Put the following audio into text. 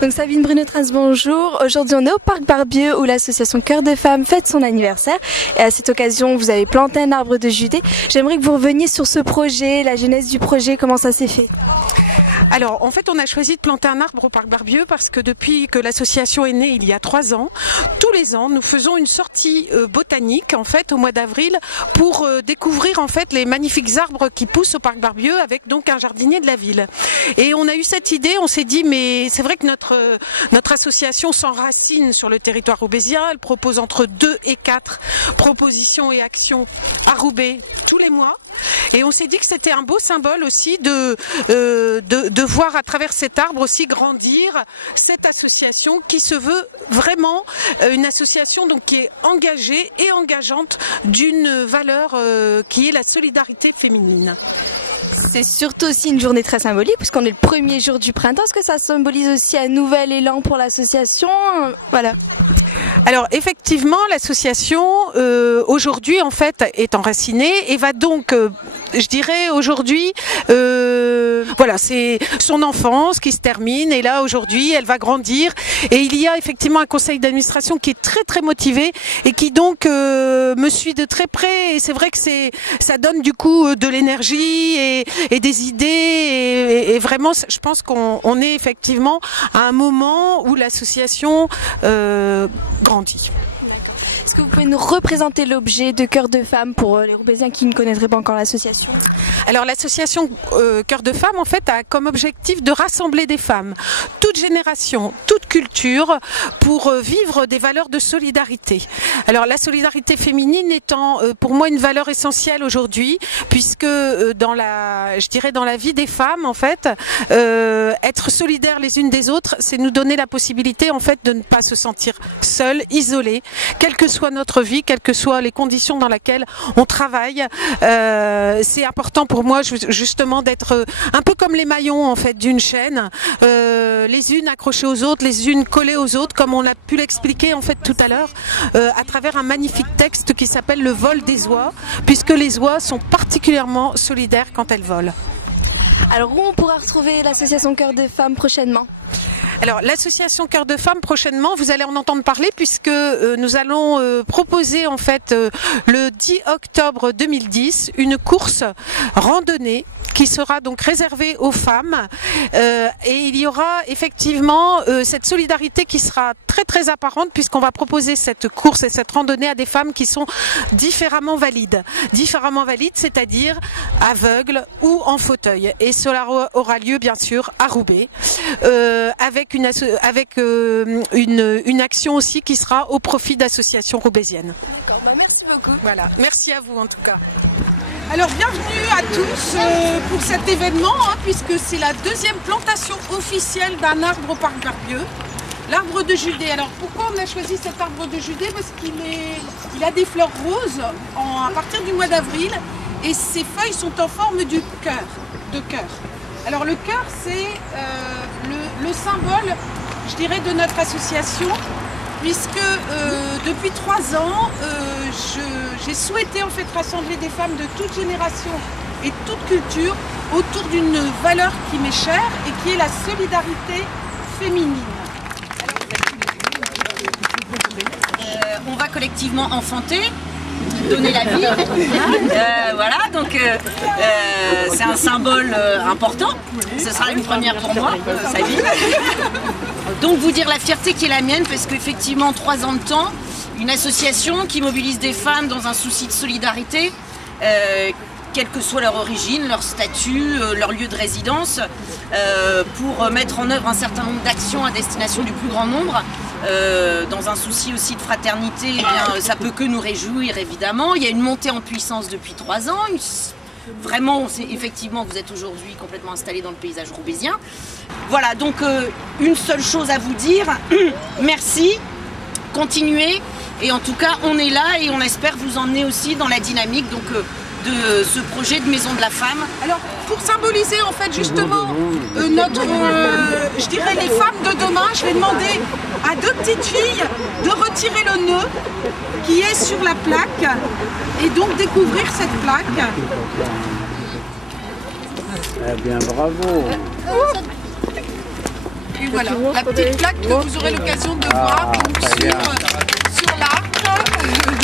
Donc Sabine Bruno-Tras, bonjour. Aujourd'hui on est au Parc Barbieux où l'association Cœur de Femmes fête son anniversaire. Et à cette occasion vous avez planté un arbre de Judée. J'aimerais que vous reveniez sur ce projet, la genèse du projet, comment ça s'est fait? Alors, en fait, on a choisi de planter un arbre au Parc Barbieux parce que depuis que l'association est née il y a 3 ans, tous les ans, nous faisons une sortie botanique, en fait, au mois d'avril, pour découvrir, en fait, les magnifiques arbres qui poussent au Parc Barbieux avec donc un jardinier de la ville. Et on a eu cette idée, on s'est dit, mais c'est vrai que notre association s'enracine sur le territoire roubaisien. Elle propose entre 2 et 4 propositions et actions à Roubaix tous les mois. Et on s'est dit que c'était un beau symbole aussi de voir à travers cet arbre aussi grandir cette association qui se veut vraiment une association donc qui est engagée et engageante d'une valeur qui est la solidarité féminine. C'est surtout aussi une journée très symbolique puisqu'on est le premier jour du printemps. Est-ce que ça symbolise aussi un nouvel élan pour l'association? Voilà. Alors effectivement, l'association aujourd'hui en fait est enracinée et va donc, je dirais aujourd'hui, voilà, c'est son enfance qui se termine et là aujourd'hui elle va grandir et il y a effectivement un conseil d'administration qui est très très motivé et qui donc me suit de très près et c'est vrai que ça donne du coup de l'énergie et des idées et vraiment je pense qu'on est effectivement à un moment où l'association grandit. Est-ce que vous pouvez nous représenter l'objet de Cœur de Femmes pour les Roubaisiens qui ne connaîtraient pas encore l'association? Alors l'association Cœur de Femmes en fait a comme objectif de rassembler des femmes, toute génération, toute culture, pour vivre des valeurs de solidarité. Alors la solidarité féminine étant pour moi une valeur essentielle aujourd'hui, puisque dans la vie des femmes en fait, être solidaires les unes des autres, c'est nous donner la possibilité en fait de ne pas se sentir seules, isolées, quelle que soit notre vie, quelles que soient les conditions dans lesquelles on travaille. C'est important pour moi justement d'être un peu comme les maillons en fait d'une chaîne, les unes accrochées aux autres, les unes collées aux autres, comme on a pu l'expliquer en fait tout à l'heure, à travers un magnifique texte qui s'appelle Le vol des oies, puisque les oies sont particulièrement solidaires quand elles volent. Alors où on pourra retrouver l'association Cœur de Femmes prochainement? Alors l'association Cœur de Femmes prochainement, vous allez en entendre parler puisque nous allons proposer en fait le 10 octobre 2010 une course randonnée qui sera donc réservée aux femmes et il y aura effectivement cette solidarité qui sera très très apparente puisqu'on va proposer cette course et cette randonnée à des femmes qui sont différemment valides, c'est-à-dire aveugles ou en fauteuil et cela aura lieu bien sûr à Roubaix avec une action aussi qui sera au profit d'associations roubaisiennes. D'accord, bah merci beaucoup. Voilà, merci à vous en tout cas. Alors bienvenue à tous pour cet événement puisque c'est la 2e plantation officielle d'un arbre au Parc Barbieux, l'arbre de Judée. Alors pourquoi on a choisi cet arbre de Judée? Parce qu'il a des fleurs roses à partir du mois d'avril et ses feuilles sont en forme de cœur. Alors le cœur c'est le symbole, je dirais, de notre association puisque depuis 3 ans j'ai souhaité en fait rassembler des femmes de toute génération et toute culture autour d'une valeur qui m'est chère et qui est la solidarité féminine. On va collectivement enfanter, donner la vie, voilà, donc c'est un symbole important, ce sera une première pour moi, Sabine. Donc vous dire la fierté qui est la mienne, parce qu'effectivement 3 ans de temps, une association qui mobilise des femmes dans un souci de solidarité, quelle que soit leur origine, leur statut, leur lieu de résidence, pour mettre en œuvre un certain nombre d'actions à destination du plus grand nombre, dans un souci aussi de fraternité, eh bien, ça peut que nous réjouir évidemment. Il y a une montée en puissance depuis 3 ans. Vraiment, effectivement, vous êtes aujourd'hui complètement installé dans le paysage roubaisien. Voilà, donc une seule chose à vous dire, merci, continuez, et en tout cas on est là et on espère vous emmener aussi dans la dynamique donc, de ce projet de Maison de la Femme. Alors pour symboliser en fait justement je dirais les femmes de demain, je vais demander à 2 petites filles de retirer le nœud qui est sur la plaque et donc découvrir cette plaque. Eh bien bravo. Et voilà, la petite plaque que vous aurez l'occasion de voir donc, sur l'arbre.